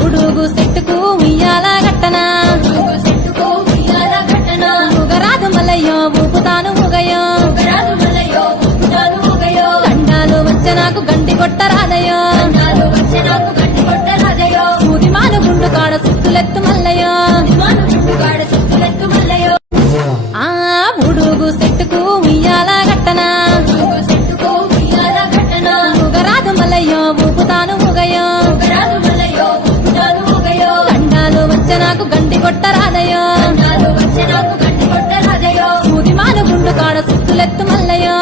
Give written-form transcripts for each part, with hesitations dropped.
ఉడుగు సెట్టుకు ఉయ్యాల గట్టనా ఉగరాదు మల్లయ్యో ఊపుతాను ఉగయో దండాలు వచ్చే నాకు గంటి కొట్టరాదయో సూదిమాను గుండు కాడ సుత్తులెత్తు మల్లయ్యో ఆ ఉడుగు సెట్టుకు ఉయ్యాల గట్టనా ఉగరాదు మల్లయ్యో ఊపుతాను ఉగయో దండాలు వచ్చే నాకు గంటి కొట్టరాదయో సూదిమాను గుండు కాడ సుత్తులెత్తు మల్లయ్యో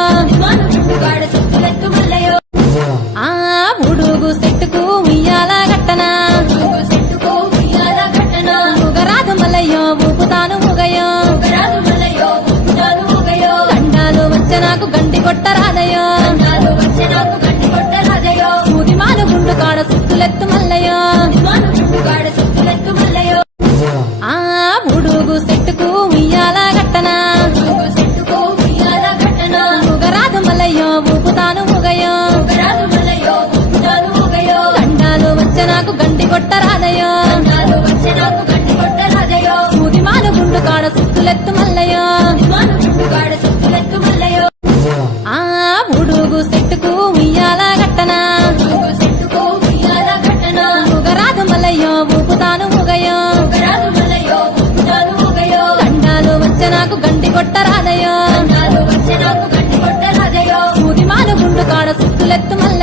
ఆ ఉడుగు సెట్టుకు ఉయ్యాల గట్టనా ఉగరాదు మల్లయ్యో ఊపుతాను ఉగయో దండాలు వచ్చే నాకు గంటి కొట్టరాదయో సూదిమాను గుండు కాడ సుత్తులెత్తు మల్లయ్యో ఆ ఉడుగు సెట్టుకు ఉయ్యాల గట్టనా ఉగరాదు మల్లయ్యో ఊపుతాను ఉగయో దండాలు వచ్చే నాకు గంటి కొట్టరాదయో సూదిమాను గుండు కాడ సుత్తులెత్తు మల్లయ్యో ఆ ఉడుగు సెట్టుకు ఉయ్యాల గట్టనా ఉగరాదు మల్లయ్యో ఊపుతాను ఉగయో దండాలు వచ్చే నాకు గంటి కొట్టరాదయో సూదిమాను గుండు కాడ సుత్తులెత్తు మల్లయ్యో